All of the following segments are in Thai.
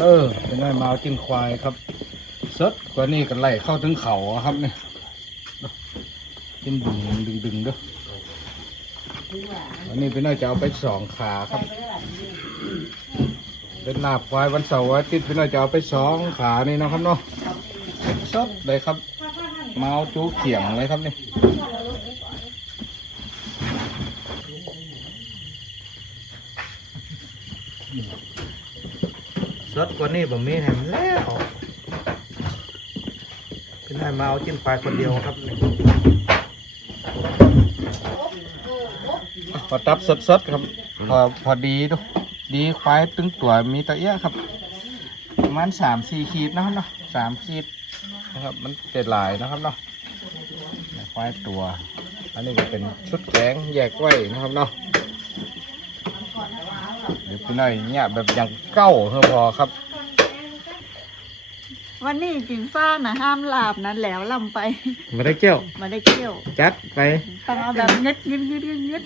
เออ เป็นไงมาเอาจิ้นควายครับสดกว่านี้กันไล่เข้าถึงเขาครับเนี่ยจิ้นดึงดึงดึงด้อวันนี้เป็นน่าจะเอาไปสองขาครับเป็นลาบควายวันเสาร์อาทิตย์เป็นน่าจะเอาไปสองขานี่นะครับเนาะสดเลยครับมาเอาจูเขียงเลยครับเนี่ส ดกว่านี้ผมมีแหมแล้วเป็นไงมาเอาจิ้นปลายคนเดียวครับพอตับสดๆครับพอพอดีดูดีควายตึงตัวมีตะเอียครับ ประมาณสามสี่ขีดนะครับเนาะสามขีดนะครับ มันเจ็ดหลายนะครับเนาะควายตัว อันนี้ก็เป็นชุดแกงแยกไว้นะครับเนาะ พี่น้อยเนี่ยแบบอย่างเก้าเพื่อพอครับ วันนี้กินฟ้านะห้ามลาบนะแหล้วลำไปไม่ได้เกี่ยว มาได้เที่ยวจัดไป ต้องเอาแบบเงึดเงึดเงึดเงึดเงึด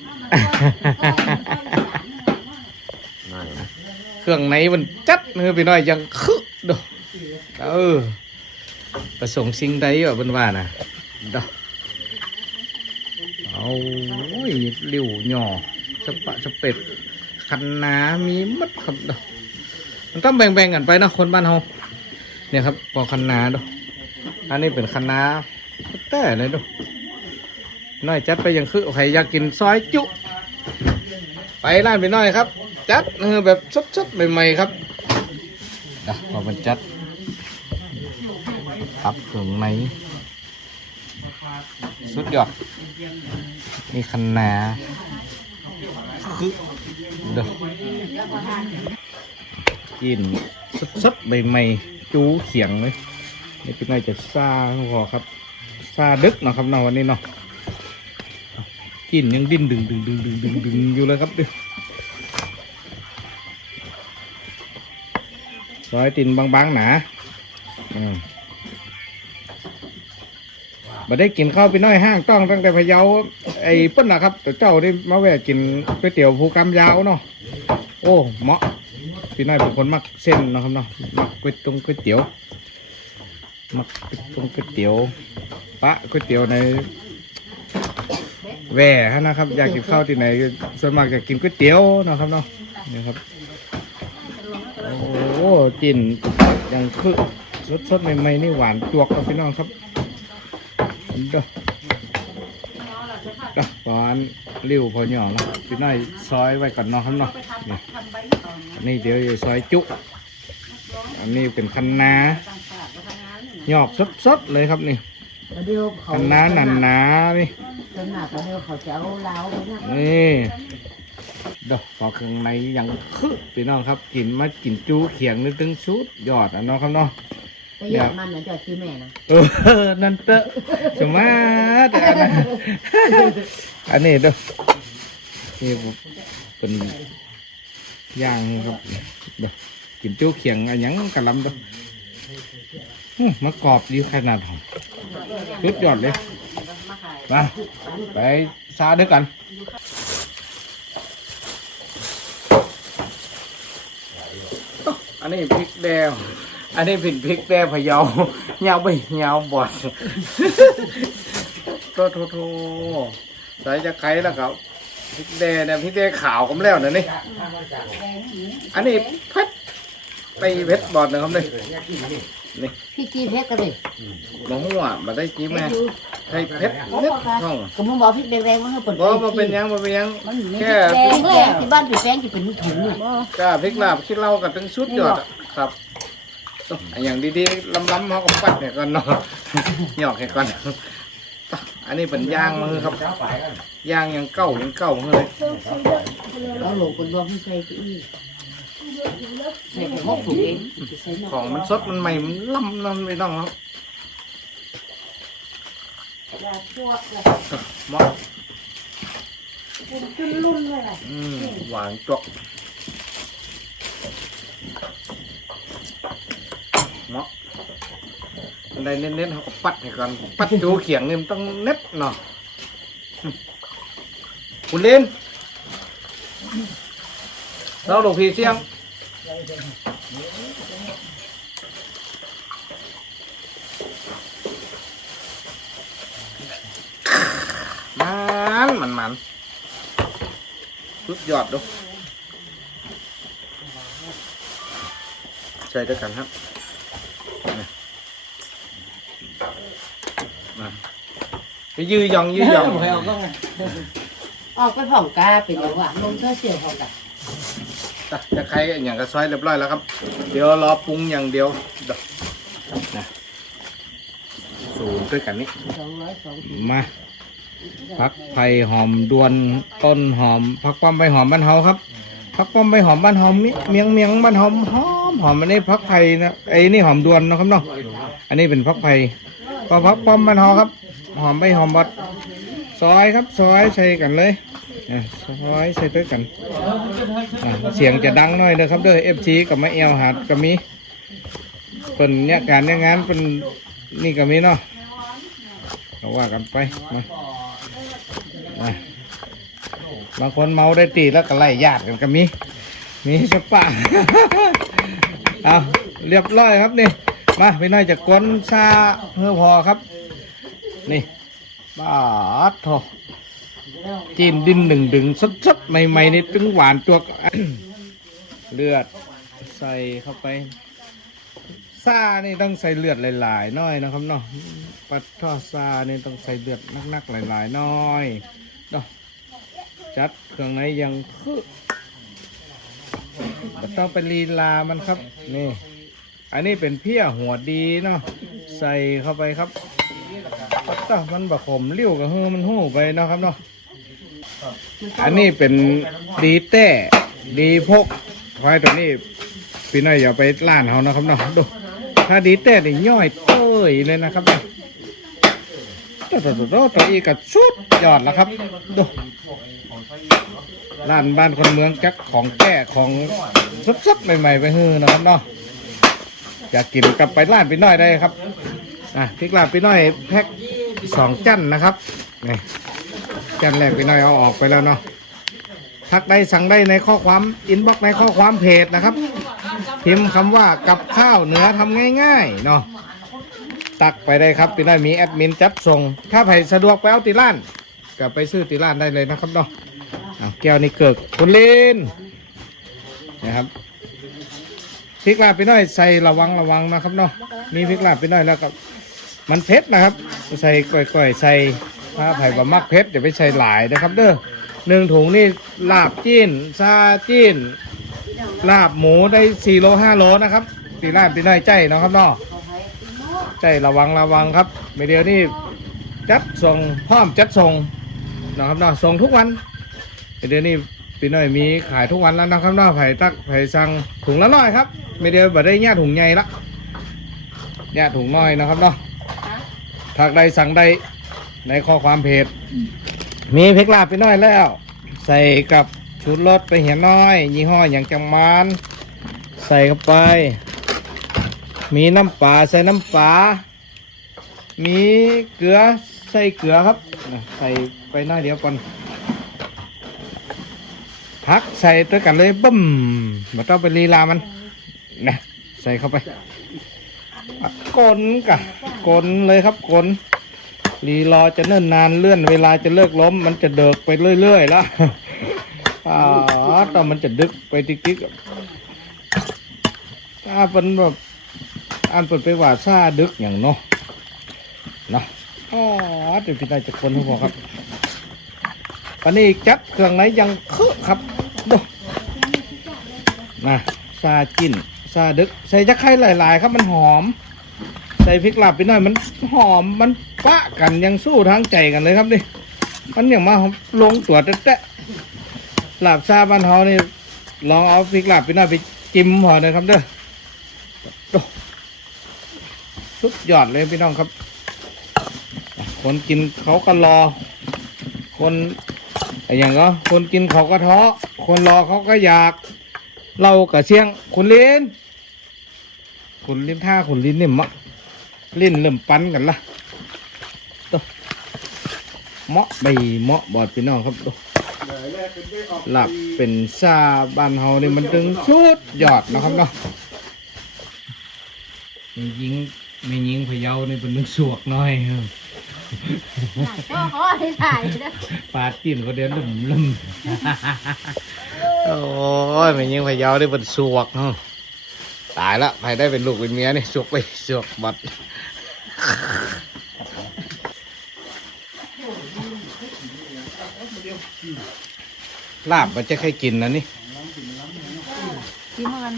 เครื่องในมันจัดเนื้อพี่น้อยยังคึกเดูเออประสงค์สิ่งใดวะเพิ่นว่านะเดอเอาโอ้ยริ้วหย่อสะปะสะเป็ด คันนามีมัดครับเดอมันต้องแบ่งๆกันไปเนาะคนบ้านเฮาเนี่ยครับพอคันนาดูอันนี้เป็นคันนาแต่เลยดูน้อยจัดไปยังคือใครอยากกินซอยจุ ไปร้านไปน่อยครับ จัดเออแบบสดๆใหม่ๆครับนะพอมันจัดครับเครื่องในสุดยอดนี่คันนาคือ เด้อกินสดๆใหม่ๆจูเขียงเลยนี่พี่น้อยจะซาพอครับซาดึกเนาะครับเนาะวันนี้เนาะกินยังดิ้นดึงดึงดึงดึงดึงดึงอยู่เลยครับดิซอยตินบางๆหนาอืมมาได้กินข้าวไปน้อยห้างต้องตั้งแต่พะเยาไอ้เปิ้นนะครับแต่เจ้าได้มาแวะกินก๋วยเตี๋ยวภูกำยาวเนาะ โอ้เหมาะพี่น้อยเป็นคนมักเส้นนะครับเนาะมักก๋วยตงก๋วยเตี๋ยวมักก๋วยตงก๋วยเตี๋ยวปะก๋วยเตี๋ยวในแหว่ฮะนะครับ อยากกินข้าวที่ไหนส่วนมากอยากกินก๋วยเตี๋ยวนะครับเนาะนี่ครับโอ้โหกินย่างคือสดใหม่ๆนี่หวานจวกครับพี่น้องครับเด้อเด้อหวาน ริ้วพอหย่อแล้วพี่น้อยซอยไว้ก่อนเนาะครับเนาะนี่อันนี้เดี๋ยวจะซอยจุ อันนี้เป็นคันนาหยอกสดๆเลยครับนี่ขาคันนาหนาหนาๆนี่สวนมากเดี๋ยวเขาจะเอาเหล้าไปนะนี่ดอกพอเครื่องในยังคึกพี่น้องครับ กินมากินจูเขียงนึกถึงชุดยอดอะเนาะครับเนาะ แต่ยอดมันเหมือนจะชื่อแม่นะเออนั่นเตอะสมาแต่อันนั้นอันนี้เด้อนี่เป็นย่างครับเด้อกินจูเขียงอันหยังกะหลำเด้ออื้อมากรอบดีขนาดหอมสุดยอดเลยมาไปซาด้วยกันอันนี้พริกแดง อันนี้เป็นพริกแดงพะเยายาวไปยาวบอดโทษโทษโทษใส่จะไคร้แล้วครับพริกแดงเนี่ยพริกแดงขาวก็แล้วนะนี่อันนี้เพชรตีเพชรบอดนะครับนี่นี่พี่จีเพชรกันเลยมะม่วงมาได้จิ้มแม่ใส่เพชรนิดช่องก็มึงบอกพริกแดงๆมันก็เปิดบ่มาเป็นหยังมาเป็นหยังมันมีแค่พริกแดงที่บ้านพี่แป้งที่เป็นถุงเนี่ยก็พริกลาบคิดเล่ากับทั้งชุดยอดอะครับ อันอย่างดีๆล้ำๆเขาก็ปัดเนี่ยก่อนเนาะหยอกให้ก่อนอันนี้เป็นย่างมือครับย่างยังเก้ายังเก้ามือเลยแล้วหลงคนบอกพี่ใส่ที่นี่ใส่แต่หกถุงเองใส่หของมันสดมันใหม่มันล้ำนั่นไม่ต้องครับเหมาะอืมหวานจวก เหมาะอันใดเน้นๆเขาก็ปัดให้ก่อนปัดจูเขียงนี่มันต้องเน็ตเนาะอืมคุณเล่นเราหลงพี่เสียงมันมันมันสุดยอดดูใช่ด้วยกันครับนี่มา ไปยือยองยือยองออกไปผ่องกาเป็นอย่างว่าลงเสื้อเสียวผ่องกาจ้ะจะใครอย่างกระซอยเรียบร้อยแล้วครับ เดี๋ยวรอปรุงอย่างเดียวเดี๋ยวนะสูตรด้วยกันนี้สองร้อยสองสิบมาพักไผ่หอมดวนต้นหอมพักป้อมใบหอมบ้านเฮาครับพักป้อมใบหอมบ้านเฮามิเมียงเมียงบ้านเฮาหอมหอมอันนี้พักไผ่นะไอ้นี่หอมดวนนะครับเนาะอันนี้เป็นพักไผ่ก็พักป้อมบ้านเฮาครับ หอมใบหอมบัดซอยครับซอยใส่กันเลยซอยใส่ด้วยกันเสียงจะดังหน่อยเด้อครับเด้อเอฟซีกับมะเอวหัดกับมีเป็นเนี่ยการเนี่ยงานเป็นนี่กับมีเนาะเราว่ากันไปมามาบางคนเมาได้ตีแล้วก็ไล่ญาติกันก็มีมีสปะเอาเรียบร้อยครับนี่มาพี่น้อยจะก้นซาเพื่อพอครับ นี่บาดโถจีนดินหนึ่งดึงสดๆใหม่ๆนี่ตึงหวานตัวกเลือดใส่เข้าไปซานี่ต้องใส่เลือดหลายๆน้อยนะครับเนาะปัดทอดซานี่ต้องใส่เลือดนักๆหลายๆน้อยเนาะจัดเครื่องในยังคือต้องเป็นลีลามันครับนี่ อันนี้เป็นเพี้ยหัวดีเนาะใส่เข้าไปครับ ต่อมันบะขมเลี้ยวกับเฮือมันหู้ไปเนาะครับเนาะอันนี้เป็นดีแต้ดีพกควายตัวนี้พี่น้อยอย่าไปล้านเขานะครับเนาะดูถ้าดีแต้นี่ย่อยเต้ยเลยนะครับเนาะตัวตัวตัวตัวอีกกับสุดยอดแล้วครับดูร้านบ้านคนเมืองจักของแก้ของสดๆใหม่ๆไปเฮือนะครับเนาะอยากกินกลับไปร้านไปน้อยได้ครับอะพริกลาบไปน้อยแพ็ค สองจันนะครับนี่จันแรกไปน้อยเอาออกไปแล้วเนาะทักได้สั่งได้ในข้อความอินบ็อกในข้อความเพจนะครับ พิมพ์คำว่ากับข้าวเหนือทำง่ายๆเนาะตักไปได้ครับไปน้อยมีแอดมินจัดส่ง ถ้าใครสะดวกไปเอาติร้านก็ไปซื้อติร้านได้เลยนะครับเนาะแก้วนี่เกิกคุณลินนะครับพริกลาบไปหน่อยใส่ระวังระวังนะครับเนาะมีพริกลาบไปหน่อยแล้วก็ มันเผ็ดนะครับใส่ก่อยๆใส่ถ้าไผ่บะมักเผ็ดเดี๋ยวไปใส่หลายนะครับ เด้อหนึ่งถุงนี่ลาบจีนซาจีนลาบหมูได้สี่โลห้าโลนะครับตีลาบไปหน่อยใจนะครับเนาะใจระวังระวังครับไม่เดียวนี่จัดส่งพร้อมจัดส่งนะครับเนาะส่งทุกวันไม่เดียวนี่ปีน้อยมีขายทุกวันแล้วนะครับเน้าไผ่ตักไผ่สั่งถุงละน้อยครับไม่เดียวบ่ได้แย่ถุงใหญ่ละแย่ถุงน้อยนะครับเนาะ ถ้าใดสั่งใดในข้อความเพจ มีเพกลาบไปน้อยแล้ว ใส่กับชุดรสไปเหียน้อย ยี่ห้ออย่างจังมาน ใส่เข้าไป มีน้ำปลาใส่น้ำปลา มีเกลือใส่เกลือครับอะใส่ไปหน้อยเดียวก่อนพักใส่ตัวกันเลยบึ้มมาต้องไปลีลามันนะใส่เข้าไปอะกลนกะ กลนเลยครับกลนรีรอจะเนิ่นนานเลื่อนเวลาจะเลิกล้ม มันจะเดิกไปเรื่อยๆแล้วอ่าตอนมันจะดึกไปติ๊กๆถ้าเป็นแบบอันเปิดไปว่าซาดึกอย่างเนาะนะอ๋อเดี๋ยวพี่นายจะคนให้บอครับอันนี้จัดเครื่องไหนยังคือครับดูนะซาจิ้นซาดึก ใส่จะไข่หลาย ๆ ครับมันหอม ใส่พริกลาบไปหน่อยมันหอมมันปะกันยังสู้ทางใจกันเลยครับนี่มันอย่างมาลงตัวแตะๆลาบซาบ้านเฮานี่ลองเอาพริกลาบไปหน่อยไปจิ้มพอเลยครับเด้อสุดยอดเลยพี่น้องครับ คนกินเขาก็รอ คนไอ้อย่างก็คนกินเขาก็ท้อคนรอเขาก็อยาก เรากับเสียงคุณลินคุณลินท่าคุณลินเนี่ยมะ ลิ้นเริ่มปันกันละตัวเมาะใบเมาะบอดพี่น้องครับตัวหลับเป็นซาบ้านเฮานี่มันถึงสุดยอดนะครับเนาะมียิงมียิงพะเยานี่เป็นนึงสวกหน้อยเออก็ขอให้ถ่ายนะปลาตีนก็เดินลุ่มลุ่มโอ้ยมียิงพะเยานี่เป็นสวกเนาะตายละใครได้เป็นลูกเป็นเมียนี่สวกไปสวกบัด ลาบมันจะใครกินนะนี่กินมัน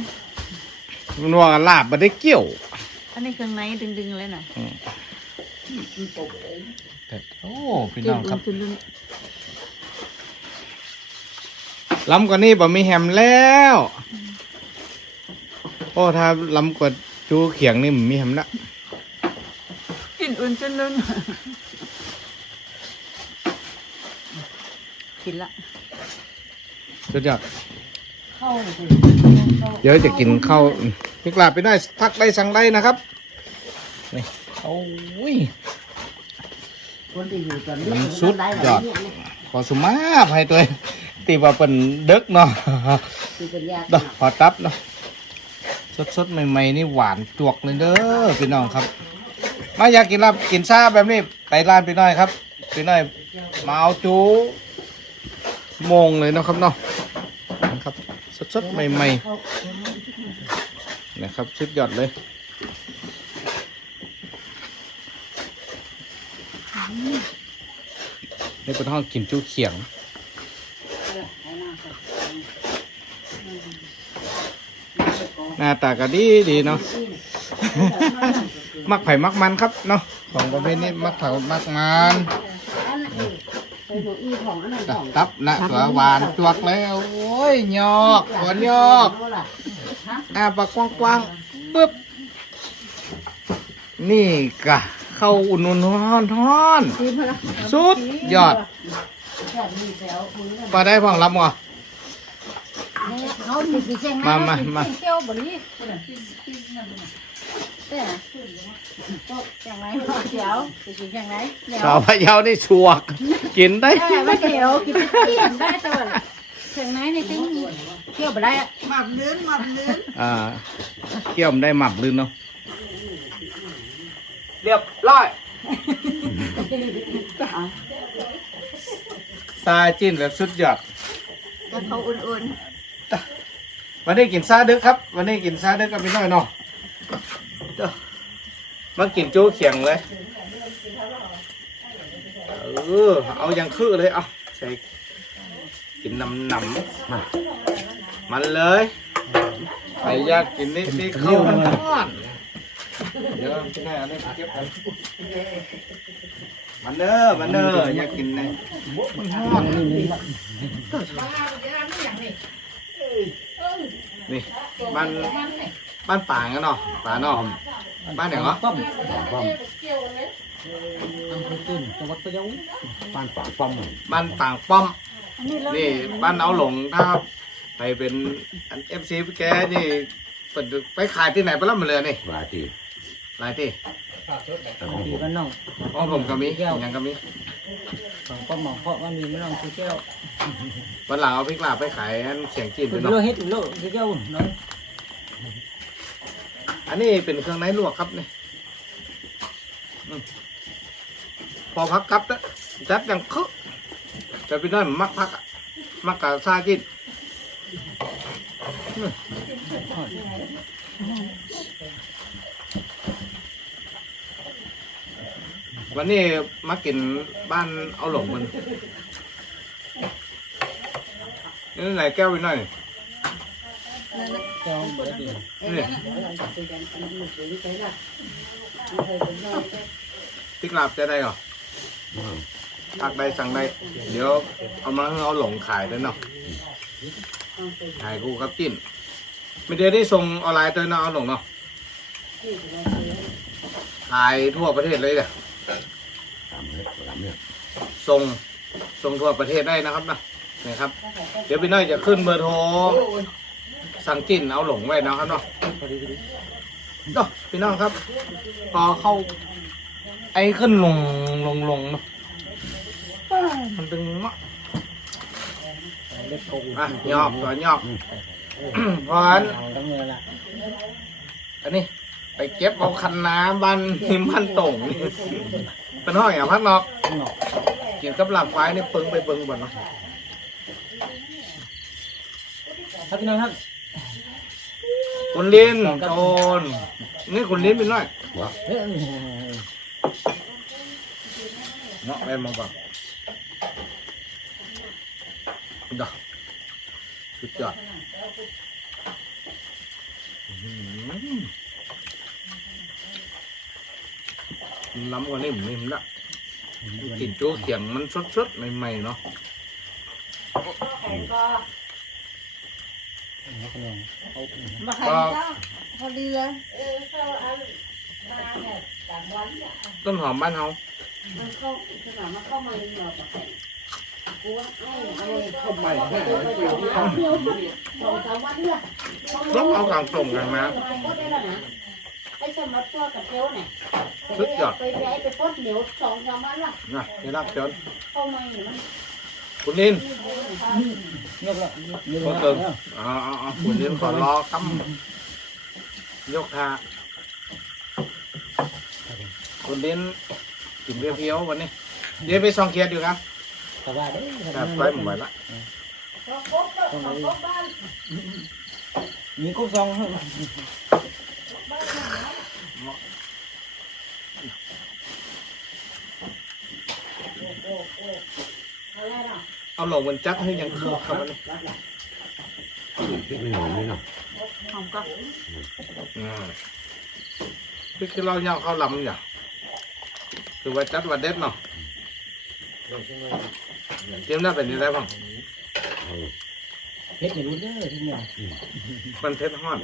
มันว่าลาบมันได้เกี่ยว อันนี้เครื่องในดึงๆเลยน่ะแต่โอ้พี่น้องครับขึ้นดึงล้ำกว่านี้บ่มีแฮมแล้ว โอ้ถ้าล้ำกว่าจูเขียงนี่มันมีแฮมละๆกิน อุ่นจนนึงกินละสุดยอดเข้าเลยเดี๋ยวจะกินข้าวพี่กลาบไปได้ทักได้สั่งได้นะครับนี่โอ้ยคนที่อยู่ตอนนี้มันสุดยอดขอสุมาให้ตัวเองตีว่าเป็นเด็กเนาะคือเป็นยากดอกขอตับเนาะสดๆใหม่ๆนี่หวานจวกเลยเด้อพี่น้องครับ มาอยากกินลาบกินซาแบบนี้ไปร้านพี่น้อยครับพี่น้อยมาเอาจูมงเลยนะครับเนาะนะครับสดๆใหม่ๆนะครับชุดยอดเลยนี่เป็นห้องกินจูเขียงหน้าตาก็ดีดีเนาะ มักไผ่มักมันครับเนาะของประเภทนี้มักเถามักมันไปดูอีของอันนั้นของตับนะตัวหวานจวกแล้วโอ้ยยอกหวานยอกอ่าปากกว้างๆปึ๊บนี่กะเข้าอุ่นๆร้อนร้อนๆสุดยอดปลาได้พ่องรับมั้งเขามีกี่เชียงมามามา เที่ยวบริแต่จังไรเดี๋ยวไปกินจังไรเดี๋ยวสาวพะเยานี่ชวก กินได้แต่ว่าเดี๋ยวกินเที่ยงได้แต่ว่าเชียงไหนในตึ้งเที่ยวไปได้หมับเลื้อนหมับเลื้อนอ่าเกี่ยวมนได้หมับลืนเนาะเรียบร้อยซาจิ้นแบบสุดยอดจะเขาอุ่นวันนี้กินซาดึกครับ วันนี้กินซาดึกกับพี่น้อยเนาะเด้อ มากินจูเขียงเลย เออ เอาอย่างคือเลย เอาใส่กินน้ำน้ำมามันเลยใครอยากกินนี่นี่เข้าวมันทอดเดี๋ยวพี่น้อยเอาเนี่ยเก็บกันมันเด้อมันเด้ออยากกินเลยมันทอดนี่บ้าน บ้านป่างกันเนาะป่าเนาะบ้านไหนเหรอป้อมป้อมอำเภอตื่นจังหวัดพะเยาบ้านป่าป้อมบ้านต่างป้อมๆอันนี้เรานี่บ้านเอาหลงถ้าไปเป็นเอฟซีแกนี่เปิดไปขายที่ไหนไปแล้วมาเลยนี่หลายทีหลายที่ของผมบ้านน้องอ๋อผมก็มียังก็มีของป้าหมอเพราะว่ามีไม่น้องคือเจ้าวันหลังเอาพริกลาบไปขายอันเสียงจีนเป็เป็นนโลเนาะเฮ็ดโลคือเจ้าน้อง อันนี้เป็นเครื่องในลวกครับเนี่อืมพอพักครับนะจัดอย่างคึกจะพี่น้อยมักพักมักกับซาจินวันนี้มากินบ้านเอาหลงมันนี่ไหนแก้วไปหน่อย เจ้าบ่ได้ดีนี่พริกลาบจะได้เหรอตักได้สั่งได้เดี๋ยวเอามาให้เอาหลงขายด้วยเนาะขายคู่ครับจิ้นไม่ได้ได้ส่งออนไลน์ตัวเนาะเอาหลงเนาะขายทั่วประเทศเลยเนี่ยส่งส่งทั่วประเทศได้นะครับนะนะครับ เดี๋ยวพี่น้อยจะขึ้นเบอร์โทร สั่งจิ้นเอาหลงไว้นะครับเนาะเนาะพี่น้องครับพอเข้า ไอ้ขึ้นลงลงลงเนาะมันตึงมะเล็กโกงอะหยอกตัวหยอกเพราะฉะนั้นอันนี้ ไปเก็บเอาคันน้ำบันหิมพันตงนี่เป็นห้องอย่างพักนอกข้างนอกกินกับหลักไฟนี่ปึงไปปึงบ่เนาะครับพี่น้องครับ คุณลินโจนนี่คุณลินเป็นน้อยเฮ้ยเนาะแม่นมองก่อนดอกสุดยอดอื้อหือล้ำกว่านิ่มนิ่มละกลิ่นโจ๊กเขียงมันสดๆใหม่ๆเนาะ มาใครเจ้าพอดีเลยต้นหอมบ้านเฮามันเข้าสนามมันเข้ามาในหลอดแบบกูว่าไอ้อะไรเข้าไปแค่เดี๋ยวไปเดี๋ยวมาเดี๋ยวสองสามวันเนี่ยลบเอากลางตรงกันมาไปโคตรได้แล้วนะไอ้สมัครตัวกับเทลเนี่ยสุดยอดไปไปไปโคตรเหนียวสองสามวันละนะนี่รักจนเข้ามาเนี่ยมัน คุณลินยกละยกก็ละเกิงอ๋ออ๋อคุณลินขอรอคำยกทาคุณลินกินเพียวๆวันนี้เดี๋ยวไปซองเคียดอยู่ครับแต่ว่าเด้ครับไปหมดละมีกุ้งซอง เอาหลงมันจักให้ยังคือครับวันนี้พริกไม่หอมเลยเนาะหอมก็อืมพี่คือเราเนี่ยเขาลำอย่างคือว่าจัดว่าเด็ดเนาะเตรียมหน้าเป็นยังไงบ้างเพชรไม่รู้เด้อทุกอย่างมันเพชรห้อน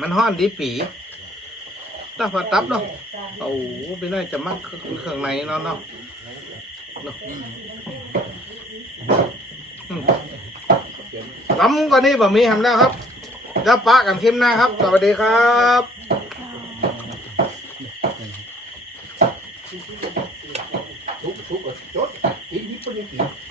มันห้อนดีปีถ้าพอตับเนาะโอ้โหไปน่อยจะมักเครื่องในเนาะเนาะเนาะอืม ล้ำกว่านี้แบบมีทำแล้วครับแล้วปะกันเข้มหน้าครับ สวัสดีครับทุกทุกจดกินที่ปุ่นนี่กิน